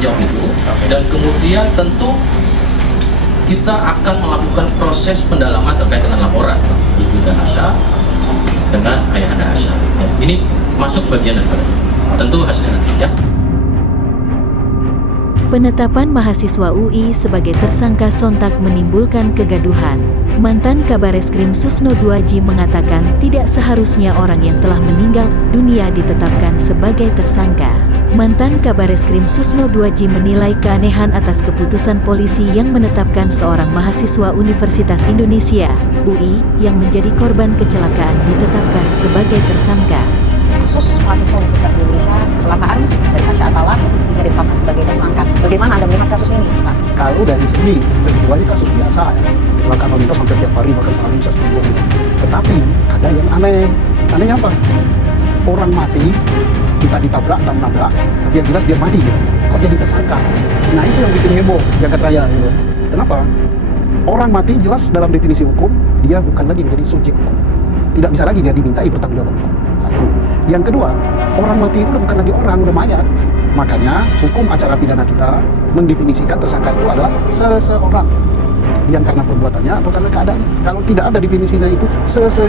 bertanggung jawab itu, dan kemudian tentu kita akan melakukan proses pendalaman terkait dengan laporan Ibunda Hasya dengan Ayahanda Hasya. Ya, ini masuk bagian daripada itu. Tentu hasilnya nanti ya. Penetapan mahasiswa UI sebagai tersangka sontak menimbulkan kegaduhan. Mantan Kabareskrim Susno 2J mengatakan tidak seharusnya orang yang telah meninggal dunia ditetapkan sebagai tersangka. Mantan Kabareskrim Susno 2J menilai keanehan atas keputusan polisi yang menetapkan seorang mahasiswa Universitas Indonesia, UI, yang menjadi korban kecelakaan ditetapkan sebagai tersangka. Kasus mahasiswa Universitas Indonesia kecelakaan dari Hasya Attallah sehingga ditetapkan sebagai tersangka. Bagaimana Anda melihat kasus ini, Pak? Kalau dari segi peristiwa ini kasus biasa ya, kecelakaan lalu lintas hampir tiap hari bahkan sehari bisa seminggu gitu. Tetapi ada yang aneh. Anehnya apa? Orang mati kita ditabrak atau menabrak, tapi yang jelas dia mati gitu. Kok jadi tersangka? Nah itu yang bikin heboh jagat raya gitu. Kenapa? Orang mati jelas dalam definisi hukum dia bukan lagi menjadi subjek hukum. Tidak bisa lagi dia dimintai pertanggungjawaban hukum. Satu. Yang kedua, orang mati itu bukan lagi orang, udah mayat. Makanya hukum acara pidana kita mendefinisikan tersangka itu adalah seseorang yang karena perbuatannya atau karena keadaannya. Kalau tidak ada definisinya itu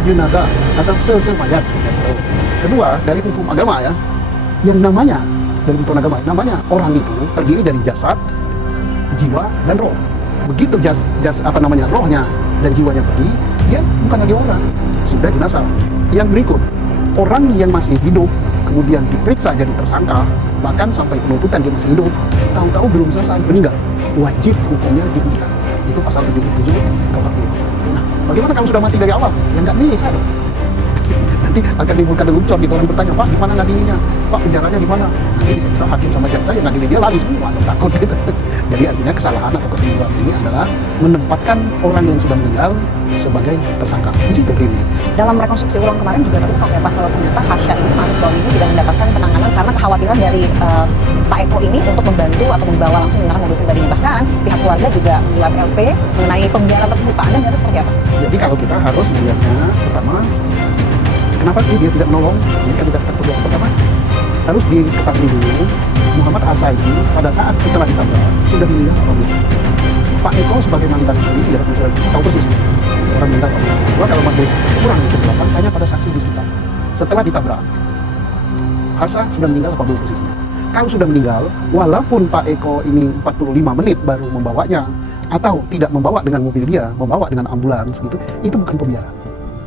jenazah atau mayat. Kedua, dari hukum agama ya, yang namanya dari hukum agama, namanya orang itu terdiri dari jasad, jiwa, dan roh. Begitu rohnya dan jiwanya pergi, dia bukan lagi orang, sudah jenazah. Yang berikut, orang yang masih hidup kemudian diperiksa jadi tersangka, bahkan sampai penuntutan dia masih hidup, tahu-tahu belum selesai meninggal, wajib hukumnya dihentikan. Itu pasal 77 KUHP. Nah, bagaimana kalau sudah mati dari awal? Ya nggak bisa dong. Nanti akan menimbulkan lelucon gitu, orang bertanya, Pak, di mana ngadilinya? Pak, penjaranya di mana? Nanti bisa hakim sama jaksa yang ngadili dia lari semua, takut gitu. Jadi artinya kesalahan atau kekeliruan ini adalah menempatkan orang yang sudah meninggal sebagai tersangka. Di situ klinik. Dalam rekonstruksi ulang kemarin juga terungkap ya Pak, kalau ternyata Hasya ini mahasiswa ini tidak mendapatkan penanganan karena kekhawatiran dari Pak Eko ini untuk membantu atau membawa langsung menggunakan mobil pribadinya. Bahkan pihak keluarga juga membuat LP mengenai pembiaran tersebut. Pak, Anda melihatnya seperti apa? Jadi kalau kita harus melihatnya, pertama, kenapa sih dia tidak menolong jika tidak tertuduh? Pertama, harus diketahui dulu, Muhammad Hasya ini pada saat setelah ditabrak sudah meninggal apa belum? Pak Eko sebagai mantan polisi ya, tahu persis orang meninggal. Gua kalau masih kurang kejelasan, tanya pada saksi di sekitar. Setelah ditabrak, Hasya sudah meninggal apa belum posisinya? Kalau sudah meninggal, walaupun Pak Eko ini 45 menit baru membawanya, atau tidak membawa dengan mobil dia, membawa dengan ambulans gitu, itu bukan pembiaran.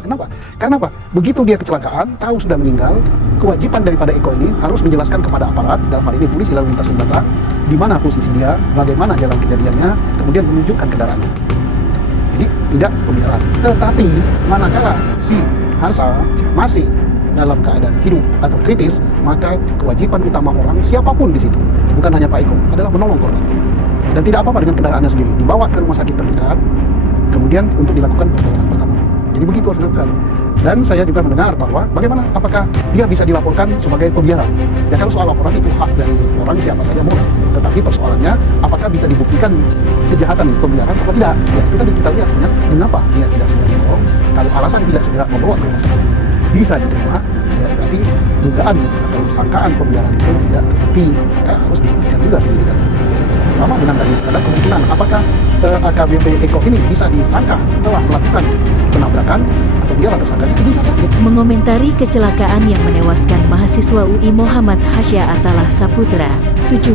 Kenapa? Karena apa? Begitu dia kecelakaan, tahu sudah meninggal, kewajiban daripada Eko ini harus menjelaskan kepada aparat, dalam hal ini polisi lalu lintas Jembatan, di mana posisi dia, bagaimana jalan kejadiannya, kemudian menunjukkan kendaraannya. Jadi tidak pembiaran. Tetapi manakala si Hasya masih dalam keadaan hidup atau kritis, maka kewajiban utama orang siapapun di situ, bukan hanya Pak Eko, adalah menolong korban. Dan tidak apa-apa dengan kendaraannya sendiri, dibawa ke rumah sakit terdekat, kemudian untuk dilakukan pertolongan pertama. Jadi begitu harus dilakukan. Dan saya juga mendengar bahwa bagaimana, apakah dia bisa dilaporkan sebagai pembiaran? Ya kalau soal laporan itu hak dari orang siapa saja boleh. Tetapi persoalannya, apakah bisa dibuktikan kejahatan pembiaran atau tidak? Ya itu tadi kita lihat, mengapa dia tidak segera membawa. Kalau alasan tidak segera membawa ke rumah sakit ini bisa diterima, ya berarti dugaan atau sangkaan pembiaran itu tidak terbukti, maka harus dihentikan juga penyidikannya. Sama dengan tadi, ada kemungkinan apakah AKBP Eko ini bisa disangka telah melakukan penabrakan atau dia tersangka, itu bisa saja. Mengomentari kecelakaan yang menewaskan mahasiswa UI Muhammad Hasya Attallah Saputra, 17,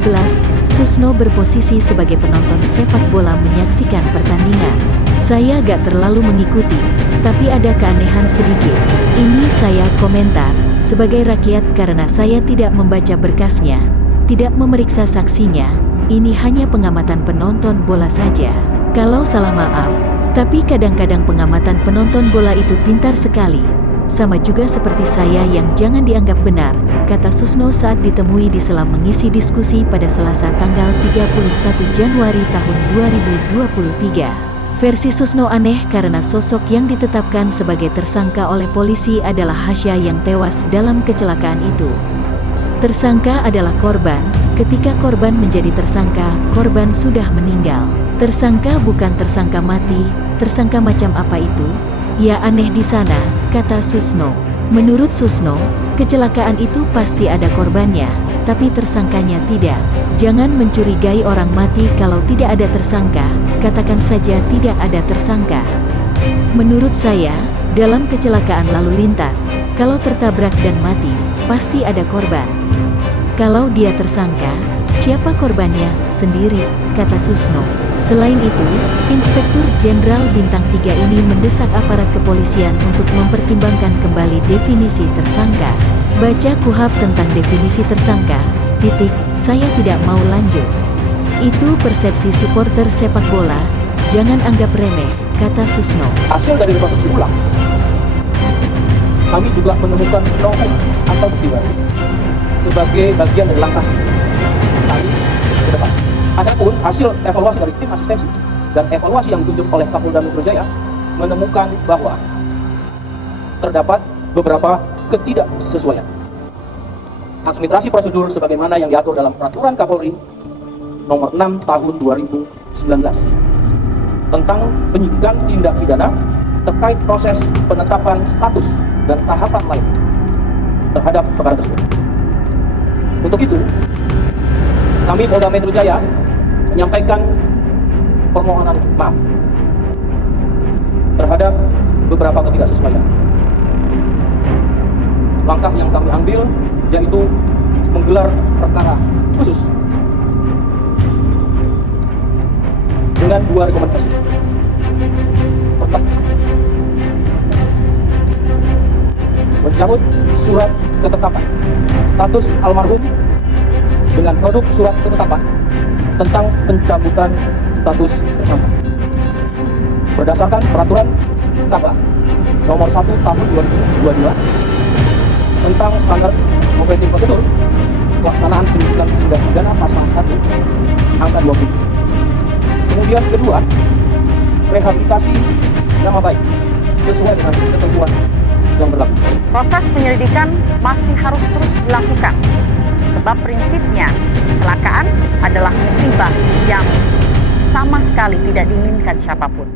Susno berposisi sebagai penonton sepak bola menyaksikan pertandingan. Saya gak terlalu mengikuti, tapi ada keanehan sedikit. Ini saya komentar sebagai rakyat karena saya tidak membaca berkasnya, tidak memeriksa saksinya. Ini hanya pengamatan penonton bola saja. Kalau salah maaf, tapi kadang-kadang pengamatan penonton bola itu pintar sekali. Sama juga seperti saya yang jangan dianggap benar, kata Susno saat ditemui di sela mengisi diskusi pada Selasa tanggal 31 Januari tahun 2023. Versi Susno aneh karena sosok yang ditetapkan sebagai tersangka oleh polisi adalah Hasya yang tewas dalam kecelakaan itu. Tersangka adalah korban. Ketika korban menjadi tersangka, korban sudah meninggal. Tersangka bukan tersangka mati. Tersangka macam apa itu? Ya aneh di sana, kata Susno. Menurut Susno, kecelakaan itu pasti ada korbannya. tetapi tersangkanya tidak. Jangan mencurigai orang mati kalau tidak ada tersangka, katakan saja tidak ada tersangka. Menurut saya, dalam kecelakaan lalu lintas, kalau tertabrak dan mati, pasti ada korban. Kalau dia tersangka, siapa korbannya? Sendiri, kata Susno. Selain itu, Inspektur Jenderal Bintang 3 ini mendesak aparat kepolisian untuk mempertimbangkan kembali definisi tersangka. Baca KUHP tentang definisi tersangka, saya tidak mau lanjut. Itu persepsi supporter sepak bola, jangan anggap remeh, kata Susno. Hasil dari rekonstruksi ulang, kami juga menemukan novum atau bukti baru sebagai bagian dari langkah kami ke depan. Adapun hasil evaluasi dari tim asistensi dan evaluasi yang ditunjuk oleh Kapolda Metro Jaya menemukan bahwa terdapat beberapa ketidaksesuaian. Administrasi prosedur sebagaimana yang diatur dalam Peraturan Kapolri Nomor 6 Tahun 2019 tentang penyidikan tindak pidana terkait proses penetapan status dan tahapan lain terhadap perkara tersebut. Untuk itu, kami Polda Metro Jaya menyampaikan permohonan maaf terhadap beberapa ketidaksesuaian. Langkah yang kami ambil yaitu menggelar perkara khusus dengan 2 rekomendasi. Pertama, mencabut surat ketetapan status almarhum dengan produk surat ketetapan tentang pencabutan status tersangka berdasarkan Peraturan Kapolda Nomor 1 Tahun 2022 tentang standar operatif prosedur pelaksanaan penyidikan tindak pidana pasal 1 angka 20. Kemudian kedua, rehabilitasi nama baik sesuai dengan ketentuan yang berlaku. Proses penyelidikan masih harus terus dilakukan, sebab prinsipnya kecelakaan adalah musibah yang sama sekali tidak diinginkan siapapun.